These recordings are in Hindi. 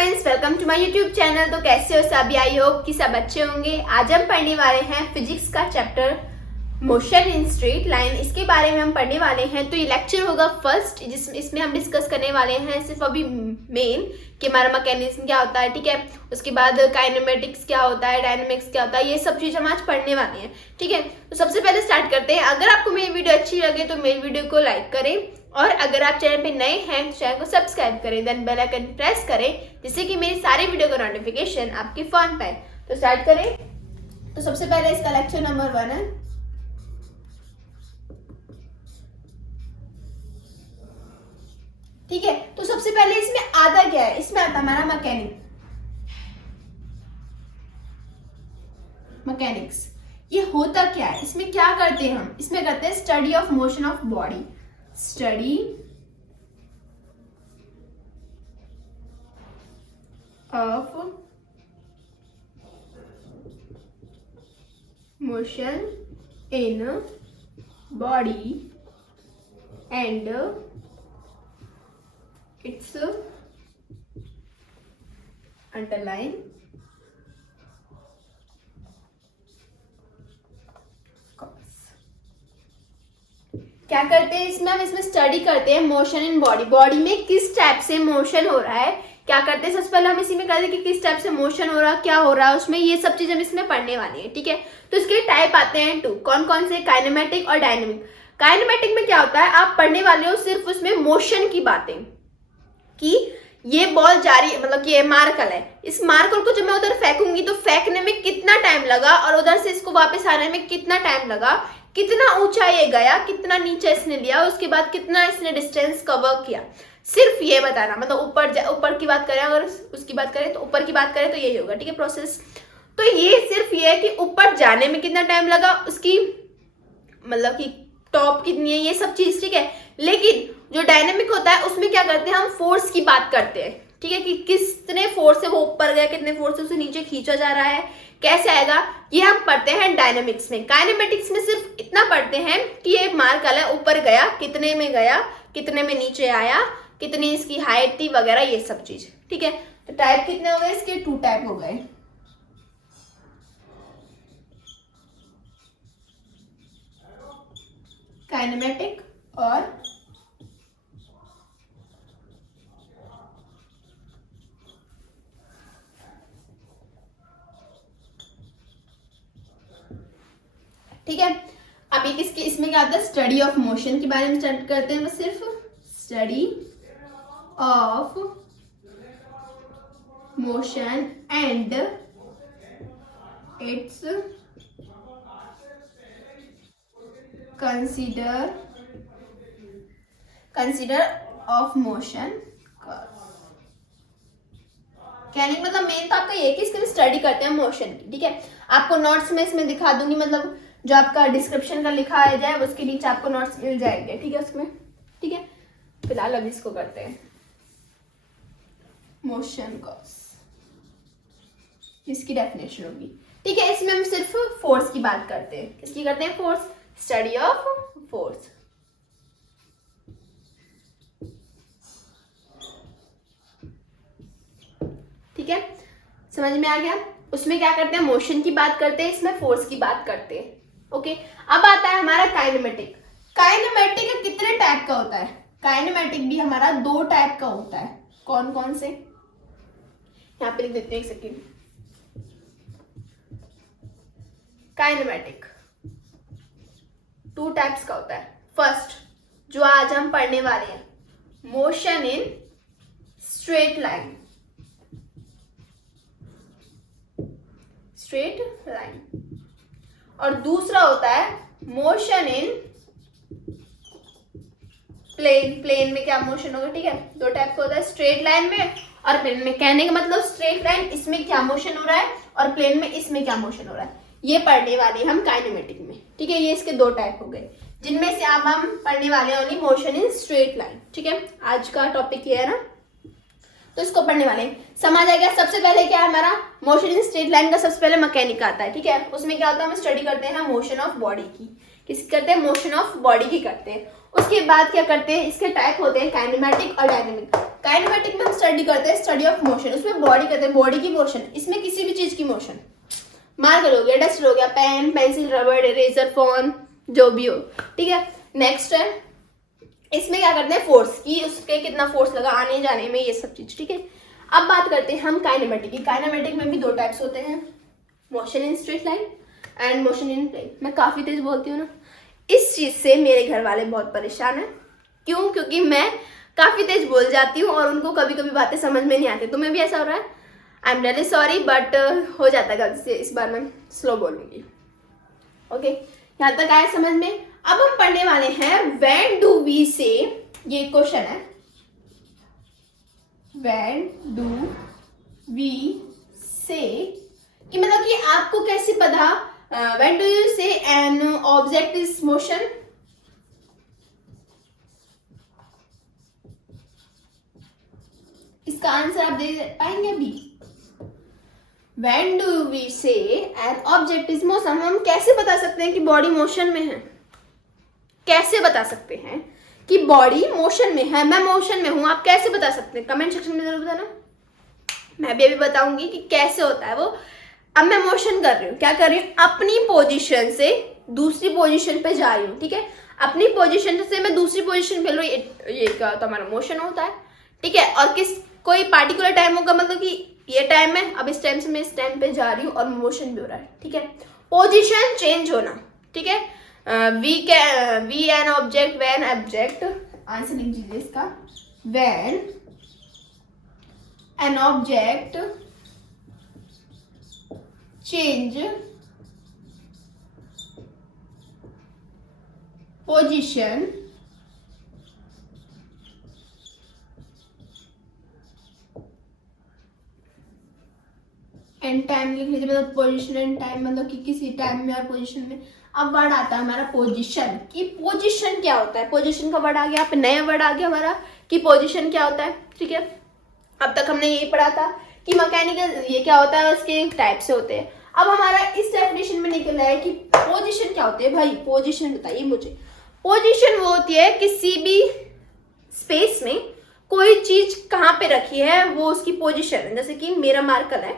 Friends, welcome to my YouTube channel. तो कैसे हो सभी? आई होप कि सब अच्छे होंगे। आज हम पढ़ने वाले हैं फिजिक्स का chapter motion in straight line. इसके बारे में हम पढ़ने वाले हैं। तो ये लेक्चर होगा फर्स्ट, इसमें हम डिस्कस करने वाले हैं सिर्फ अभी मेन कि हमारा मैकेनिज्म क्या होता है, ठीक है। उसके बाद काइनेमेटिक्स क्या होता है, डायनेमिक्स क्या होता है, ये सब चीज़ हम आज पढ़ने वाले हैं, ठीक है। तो सबसे पहले स्टार्ट करते हैं। अगर आपको मेरी वीडियो अच्छी लगे तो मेरी वीडियो को लाइक करें, और अगर आप चैनल पे नए हैं तो चैनल को सब्सक्राइब करें, देन बेल आइकन प्रेस करें जिससे कि मेरी सारी वीडियो का नोटिफिकेशन आपके फोन पे आए। तो स्टार्ट करें। तो सबसे पहले इसका लेक्चर नंबर 1 है। ठीक है, तो सबसे पहले इसमें आता क्या है? इसमें आता हमारा मैकेनिक्स। ये होता क्या है? इसमें क्या करते हैं हम? इसमें करते हैं study of motion of body, study of motion in body and it's underline क्या करते हैं इसमें? हम इसमें स्टडी करते हैं मोशन इन बॉडी। बॉडी में किस टाइप से मोशन हो रहा है, क्या करते हैं? सबसे पहले हम इसी में करते हैं कि किस टाइप से मोशन हो रहा है, क्या हो रहा है उसमें, ये सब चीज हम इसमें पढ़ने वाले हैं, ठीक है। तो इसके टाइप आते हैं 2। कौन कौन से? काइनेमेटिक और डायनेमिक। काइनेमेटिक में क्या होता है? आप पढ़ने वाले हो सिर्फ उसमें मोशन की बातें, कि ये बॉल जा रही है, मतलब कि ये मार्कल है, इस मार्कल को जब मैं उधर फेंकूंगी तो फेंकने में कितना टाइम लगा, और उधर से इसको वापस आने में कितना टाइम लगा, कितना ऊंचा ये गया, कितना नीचे इसने लिया, उसके बाद कितना इसने डिस्टेंस कवर किया, सिर्फ ये बताना। मतलब ऊपर की बात करें, अगर उसकी बात करें तो ऊपर की बात करें तो यही होगा, ठीक है, प्रोसेस। तो ये सिर्फ ये है कि ऊपर जाने में कितना टाइम लगा, उसकी मतलब कि टॉप कितनी है, ये सब चीज, ठीक है। लेकिन जो डायनेमिक होता है उसमें क्या करते हैं हम? फोर्स की बात करते हैं, ठीक है, कि कितने फोर्स से वो ऊपर गया, कितने फोर्स से उसे नीचे खींचा जा रहा है, कैसे आएगा, ये हम पढ़ते हैं डायनेमिक्स में। काइनेमेटिक्स में सिर्फ इतना पढ़ते हैं कि ये मार्कल है, ऊपर गया, कितने में गया, कितने में नीचे आया, कितनी इसकी हाइट थी वगैरह, ये सब चीज, ठीक है। तो टाइप कितने हो गए इसके? 2 टाइप हो गए। काइनेमेटिक और ठीक है। अभी किसके इसमें क्या आता है? स्टडी ऑफ मोशन के बारे में स्टार्ट करते हैं। बस सिर्फ study of motion and it's consider of motion. कहने मतलब मेन तो आपका ये कि इसके स्टडी करते हैं मोशन की, ठीक है। आपको नोट्स में इसमें दिखा दूंगी, मतलब जो आपका डिस्क्रिप्शन का लिखा आ जाए उसके नीचे आपको नोट्स मिल जाएंगे, ठीक है, उसमें, ठीक है। फिलहाल अब इसको करते हैं मोशन कॉज, इसकी डेफिनेशन होगी, ठीक है। इसमें हम सिर्फ फोर्स की बात करते हैं। किसकी करते हैं? Force, study of force. ठीक है, समझ में आ गया? उसमें क्या करते हैं? मोशन की बात करते हैं, इसमें फोर्स की बात करते हैं, ओके। अब आता है हमारा काइनेमेटिक। काइनेमेटिक कितने टाइप का होता है? काइनेमेटिक भी हमारा 2 टाइप का होता है। कौन कौन से? यहाँ पे लिख देते हैं, एक सेकेंड। काइनेमेटिक 2 टाइप्स का होता है। फर्स्ट जो आज हम पढ़ने वाले हैं, motion in straight line, straight line. और दूसरा होता है मोशन इन प्लेन। प्लेन में क्या मोशन होगा, ठीक है। 2 टाइप का होता है, स्ट्रेट लाइन में और प्लेन में। कहने का मतलब स्ट्रेट लाइन इसमें क्या मोशन हो रहा है और प्लेन में इसमें क्या मोशन हो रहा है, ये पढ़ने वाले हम काइनेमेटिक में, ठीक है। ये इसके 2 टाइप हो गए, जिनमें से अब हम पढ़ने वाले हैं only motion in straight line, ठीक है। आज का टॉपिक ये है ना, तो इसको पढ़ने वाले हैं। समझ आ गया? सबसे पहले क्या है हमारा? मोशन इन स्ट्रेट लाइन का सबसे पहले मैकेनिक आता है, ठीक है। उसमें क्या होता है? हम स्टडी करते हैं मोशन ऑफ बॉडी की। किसकी करते हैं? मोशन ऑफ बॉडी की करते हैं। उसके बाद क्या करते हैं, इसके टाइप होते हैं काइनेमेटिक और डायनेमिक। काइनेमेटिक में हम स्टडी करते हैं स्टडी ऑफ मोशन, उसमें बॉडी करते हैं बॉडी की मोशन, इसमें किसी भी चीज की मोशन, मार्कर हो गया, डस्टर हो गया, पेन, पेंसिल, रबड़, इरेजर, फोन, जो भी हो, ठीक है। नेक्स्ट है इसमें क्या करते हैं फोर्स की, उसके कितना फोर्स लगा आने जाने में, ये सब चीज, ठीक है। अब बात करते हैं हम काइनेमेटिक की। काइनेमेटिक में भी दो टाइप्स होते हैं, motion in straight line and motion in plane. मैं काफी तेज बोलती हूँ ना, इस चीज से मेरे घर वाले बहुत परेशान हैं। क्यों? क्योंकि मैं काफी तेज बोल जाती हूँ और उनको कभी कभी बातें समझ में नहीं आती। तुम्हें भी ऐसा हो रहा है? I am really sorry, but हो जाता है गलती से, इस बार मैं स्लो बोलूंगी। ओके, यहाँ तक आया समझ में? अब हम पढ़ने वाले हैं व्हेन डू वी से, ये क्वेश्चन है, व्हेन डू वी से कि मतलब कि आपको कैसे पता व्हेन डू यू से एन ऑब्जेक्ट इज मोशन। इसका आंसर आप दे पाएंगे अभी? व्हेन डू वी से एन ऑब्जेक्ट इज मोशन, हम कैसे बता सकते हैं कि बॉडी मोशन में है? कैसे बता सकते हैं कि बॉडी मोशन में है? मैं मोशन में हूं, आप कैसे बता सकते हैं? कमेंट सेक्शन में जरूर बताना। मैं भी अभी बताऊंगी कि कैसे होता है वो। अब मैं मोशन कर रही हूँ, क्या कर रही हूँ? अपनी पोजीशन से दूसरी पोजीशन पे जा रही हूँ, ठीक है। अपनी पोजीशन से मैं दूसरी पोजीशन पे, ये क्या होता है? हमारा मोशन होता है, ठीक है। और किस कोई पार्टिकुलर टाइम होगा, मतलब कि ये टाइम है, अब इस टाइम से मैं इस टाइम पे जा रही हूँ और मोशन भी हो रहा है, ठीक है। पोजीशन चेंज होना, ठीक है। V an object, when object, answer लिख दीजिए इसका, when an object change position and time लिख लीजिए, मतलब पोजीशन एंड टाइम, मतलब कि किसी टाइम में और पोजीशन में। अब वर्ड आता है हमारा पोजीशन, कि पोजीशन क्या होता है? पोजीशन का वर्ड आ गया, नया वर्ड आ गया हमारा कि पोजीशन क्या होता है, ठीक है। अब तक हमने यही पढ़ा था कि मैकेनिकल ये क्या होता है, उसके टाइप से होते हैं। अब हमारा इस डेफिनेशन में निकल रहा है कि पोजीशन क्या होती है। भाई पोजीशन बताइए मुझे। पोजीशन वो होती है किसी भी स्पेस में कोई चीज कहाँ पे रखी है, वो उसकी पोजीशन है। जैसे कि मेरा मार्कर है,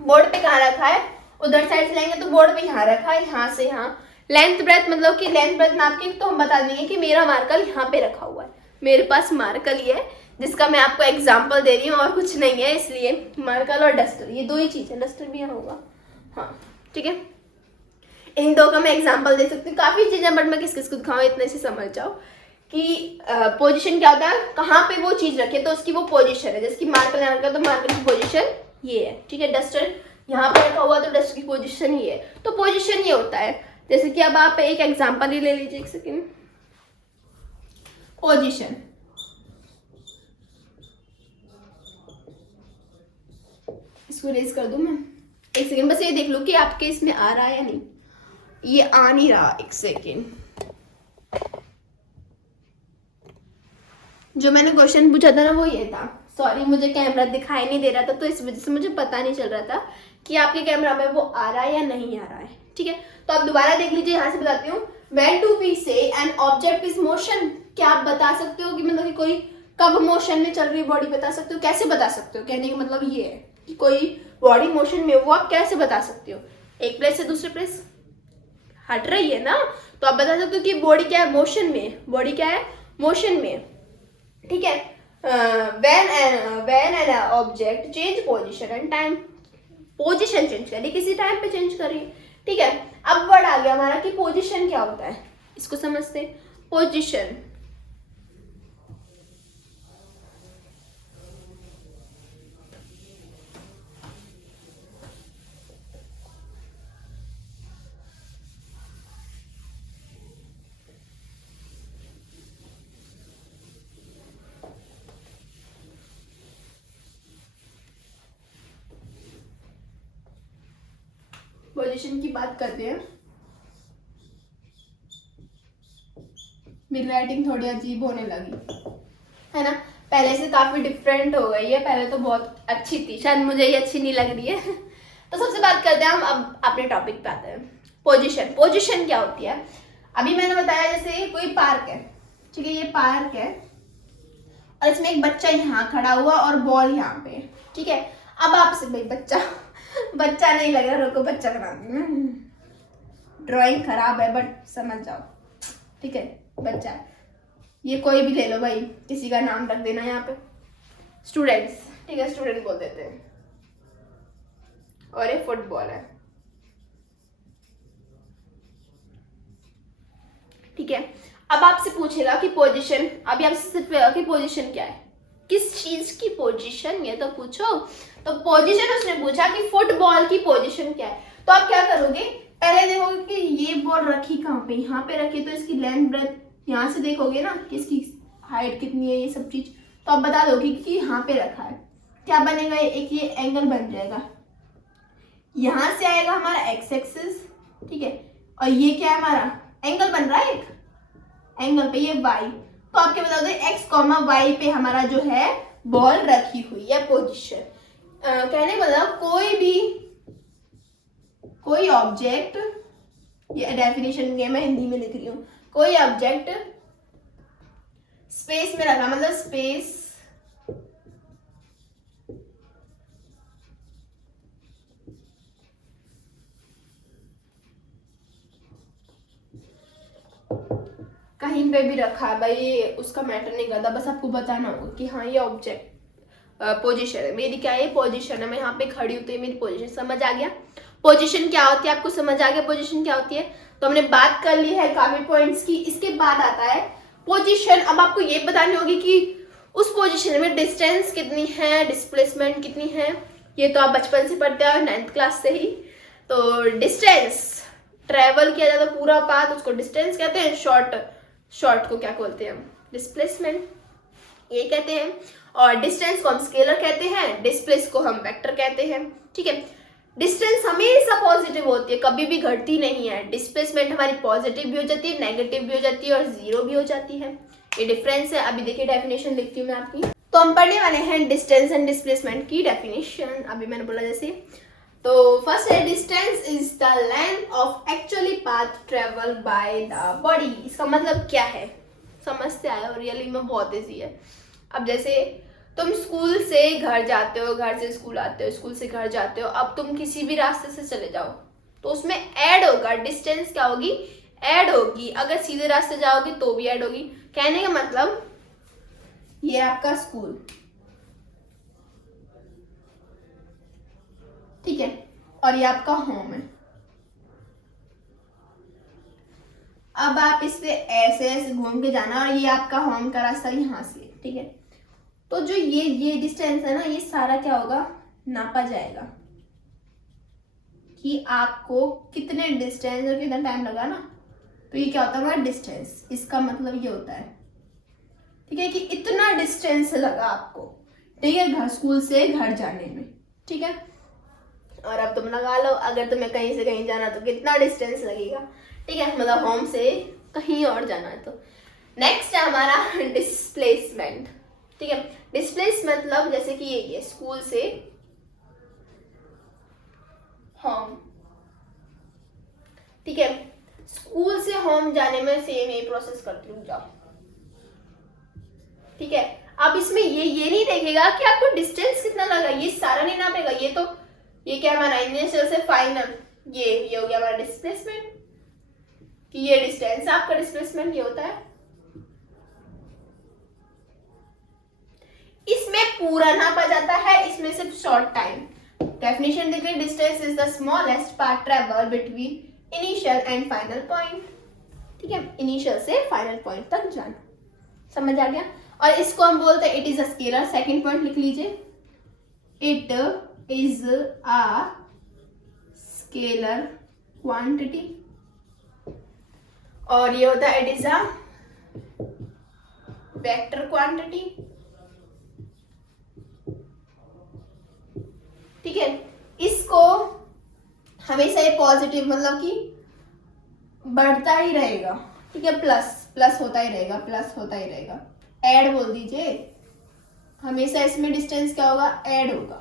बोर्ड पे कहाँ रखा है, उधर साइड से लेंगे तो बोर्ड पे यहाँ रखा है, यहाँ से यहाँ लेंथ ब्रेथ, मतलब कि लेंथ ब्रेथ नाप के तो हम बता देंगे कि मेरा मार्कर यहाँ पे रखा हुआ है। मेरे पास मार्कर ही है जिसका मैं आपको एग्जांपल दे रही हूँ और कुछ नहीं है, इसलिए मार्कर और डस्टर, ये दो ही चीज है। डस्टर भी यहाँ होगा, हाँ ठीक है। इन दो का मैं एग्जांपल दे सकती हूँ, काफी चीजें, बट मैं किस किस को दिखाऊँ, इतने से समझ जाओ कि पोजीशन क्या होता है, कहाँ पे वो चीज रखे तो उसकी वो पोजीशन है। जैसे कि मार्कर यहाँ रखा तो मार्कर की पोजीशन ये है, ठीक है। डस्टर यहाँ पे रखा हुआ तो डस्टर की पोजीशन ये है। तो पोजीशन ये होता है। जैसे कि अब आप एक एग्जांपल ही ले लीजिए, एक सेकेंड। पोजीशन, इसको रेज कर दूं मैं, एक सेकेंड, बस ये देख लो कि आपके इसमें आ रहा है या नहीं। ये आ नहीं रहा, एक सेकेंड। जो मैंने क्वेश्चन पूछा था ना वो ये था, सॉरी मुझे कैमरा दिखाई नहीं दे रहा था तो इस वजह से मुझे पता नहीं चल रहा था कि आपके कैमरा में वो आ रहा है या नहीं आ रहा है, ठीक है। तो आप दोबारा देख लीजिए, यहाँ से बताती हूँ। व्हेन डू वी से एन ऑब्जेक्ट इज मोशन, क्या आप बता सकते हो कि मतलब कि कोई कब मोशन में चल रही बॉडी, बता सकते हो? कैसे बता सकते हो? कहने का मतलब ये है कि कोई बॉडी मोशन में, वो आप कैसे बता सकते हो? एक प्लेस से दूसरे प्लेस हट रही है ना, तो आप बता सकते हो कि बॉडी क्या है, मोशन में। बॉडी क्या है, मोशन में, ठीक है। When an object change position and time, position change करिए, किसी टाइम पे चेंज करिए, ठीक है। अब वर्ड आ गया हमारा कि पोजीशन क्या होता है, इसको समझते हैं। पोजीशन, पोजीशन की बात करते हैं। मेरी राइटिंग थोड़ी अजीब होने लगी है ना, पहले से काफी डिफरेंट हो गई है। पहले तो बहुत अच्छी थी, शायद मुझे ये अच्छी नहीं लग रही है। तो सबसे बात करते हैं हम, अब अपने टॉपिक पे आते हैं। पोजीशन, पोजीशन क्या होती है? अभी मैंने बताया जैसे कोई पार्क है, ठीक है, ये पार्क है और इसमें एक बच्चा यहाँ खड़ा हुआ और बॉल यहाँ पे, ठीक है। अब आपसे भाई बच्चा नहीं लग रहा, रुको बच्चा बना दूँ, ड्राइंग खराब है बट समझ जाओ, ठीक है, बच्चा है। ये कोई भी ले लो भाई, किसी का नाम रख देना यहाँ पे, स्टूडेंट्स, ठीक है, स्टूडेंट बोल देते हैं। और ये फुटबॉल है, ठीक है। अब आपसे पूछेगा कि पोजीशन, अभी आपसे सिर्फ कि पोजीशन क्या है, किस चीज की पोजीशन, ये तो पूछो। तो पोजीशन उसने पूछा कि फुटबॉल की पोजीशन क्या है। तो आप क्या करोगे, पहले देखोगे कि ये बॉल रखी कहाँ पे, यहाँ पे रखी, तो इसकी लेंथ ब्रेथ यहाँ से देखोगे ना कि इसकी हाइट कितनी है, ये सब चीज तो आप बता दोगे कि यहाँ पे रखा है। क्या बनेगा, एक ये एंगल बन जाएगा, यहाँ से आएगा हमारा एक्स एक्सिस, ठीक है, और ये क्या है हमारा एंगल बन रहा है, एक एंगल पे ये वाई। तो आपके बता दो एक्स कॉमा वाई पे हमारा जो है बॉल रखी हुई है पोजीशन। कहने मतलब कोई ऑब्जेक्ट, ये डेफिनेशन के मैं हिंदी में लिख रही हूँ, कोई ऑब्जेक्ट स्पेस में रखा, मतलब स्पेस कहीं पे भी रखा है भाई, ये उसका मैटर नहीं करता, बस आपको बताना होगा कि हाँ ये ऑब्जेक्ट पोजीशन है मेरी, क्या है पोजीशन है, मैं यहाँ पे खड़ी हूँ तो ये मेरी पोजीशन। समझ आ गया पोजीशन क्या होती है, आपको समझ आ गया पोजीशन क्या होती है। तो हमने बात कर ली है काफी पॉइंट्स की। इसके बाद आता है पोजीशन। अब आपको ये बतानी होगी कि उस पोजीशन में डिस्टेंस कितनी है, डिस्प्लेसमेंट कितनी है। ये तो आप बचपन से पढ़ते हो, 9th क्लास से ही। तो डिस्टेंस ट्रेवल किया जाता है पूरा पाथ, उसको डिस्टेंस कहते हैं। शॉर्ट को क्या बोलते हैं हम, डिस्प्लेसमेंट ये कहते हैं। और डिस्टेंस को हम स्केलर कहते हैं, डिस्प्लेस को हम वेक्टर कहते हैं, ठीक है। डिस्टेंस हमेशा पॉजिटिव होती है, कभी भी घटती नहीं है। डिस्प्लेसमेंट हमारी पॉजिटिव भी हो जाती है, नेगेटिव भी हो जाती है और जीरो भी हो जाती है। ये डिफरेंस है। अभी देखिए डेफिनेशन लिखती हूँ मैं आपकी। तो हम पढ़ने वाले हैं डिस्टेंस एंड डिस्प्लेसमेंट की डेफिनेशन। अभी मैंने बोला जैसे, तो फर्स्ट है distance is the length of actually path travel by the body. इसका मतलब क्या है समझते आए, और रियली में बहुत ईजी है। अब जैसे तुम स्कूल से घर जाते हो, घर से स्कूल आते हो, स्कूल से घर जाते हो। अब तुम किसी भी रास्ते से चले जाओ तो उसमें ऐड होगा, डिस्टेंस क्या होगी, ऐड होगी। अगर सीधे रास्ते जाओगे तो भी ऐड होगी। कहने का मतलब ये आपका स्कूल, ठीक है, और ये आपका होम है। अब आप इससे ऐसे ऐसे घूम के जाना, और ये आपका होम का रास्ता यहाँ से, ठीक है। तो जो ये डिस्टेंस है ना, ये सारा क्या होगा, नापा जाएगा कि आपको कितने डिस्टेंस और कितना टाइम लगा ना। तो ये क्या होता है हमारा डिस्टेंस। इसका मतलब ये होता है, ठीक है, कि इतना डिस्टेंस लगा आपको, ठीक है, घर स्कूल से घर जाने में, ठीक है। और अब तुम लगा लो, अगर तुम्हें कहीं से कहीं जाना तो कितना डिस्टेंस लगेगा, ठीक है, मतलब होम से कहीं और जाना है। तो नेक्स्ट है हमारा डिस्प्लेसमेंट, ठीक है। डिस्प्लेस मतलब जैसे कि ये स्कूल से होम, ठीक है। स्कूल से होम जाने में सेम ये प्रोसेस करती हूँ, जाओ, ठीक है। अब इसमें ये नहीं देखेगा कि आपको डिस्टेंस कितना लगा, ये सारा नहीं नापेगा। ये क्या हमारा इनिशियल से फाइनल, ये हो गया हमारा डिस्प्लेसमेंट, कि ये डिस्टेंस आपका डिस्प्लेसमेंट ये होता है। इसमें पूरा नापा जाता है, इसमें सिर्फ शॉर्ट टाइम। डेफिनेशन देख रहे, distance is the smallest path travel between initial and final point, ठीक है, इनिशियल से फाइनल पॉइंट तक जाना। समझ आ गया। और इसको हम बोलते हैं it is a scalar. Second point लिख लीजिए, it is a scalar quantity. और ये होता है it is a vector quantity, ठीक है। इसको हमेशा ये पॉजिटिव मतलब कि बढ़ता ही रहेगा, ठीक है, प्लस होता ही रहेगा, प्लस होता ही रहेगा। ऐड बोल दीजिए, हमेशा इसमें डिस्टेंस क्या होगा, ऐड होगा,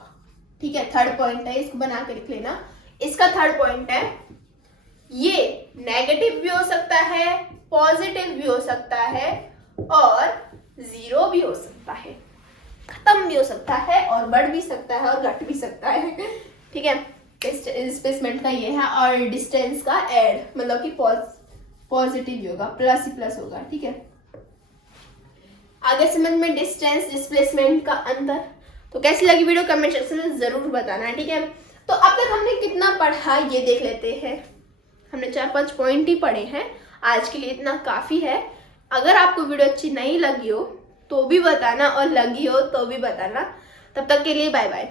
ठीक है। थर्ड पॉइंट है, इसको बना के लिख लेना। इसका थर्ड पॉइंट है ये नेगेटिव भी हो सकता है, पॉजिटिव भी हो सकता है और जीरो भी हो सकता है, खत्म भी हो सकता है और बढ़ भी सकता है और घट भी सकता है। ठीक है, डिस्प्लेसमेंट का ये है। और डिस्टेंस का ऐड मतलब कि पॉजिटिव भी होगा, प्लस ही प्लस होगा। ठीक है, आगे समझ में डिस्टेंस डिस्प्लेसमेंट का अंतर। तो कैसी लगी वीडियो कमेंट सेक्शन में जरूर बताना है। ठीक है, तो अब तक हमने कितना पढ़ा ये देख लेते हैं। हमने 4-5 पॉइंट ही पढ़े हैं, आज के लिए इतना काफी है। अगर आपको वीडियो अच्छी नहीं लगी हो तो भी बताना और लगी हो तो भी बताना। तब तक के लिए बाय बाय।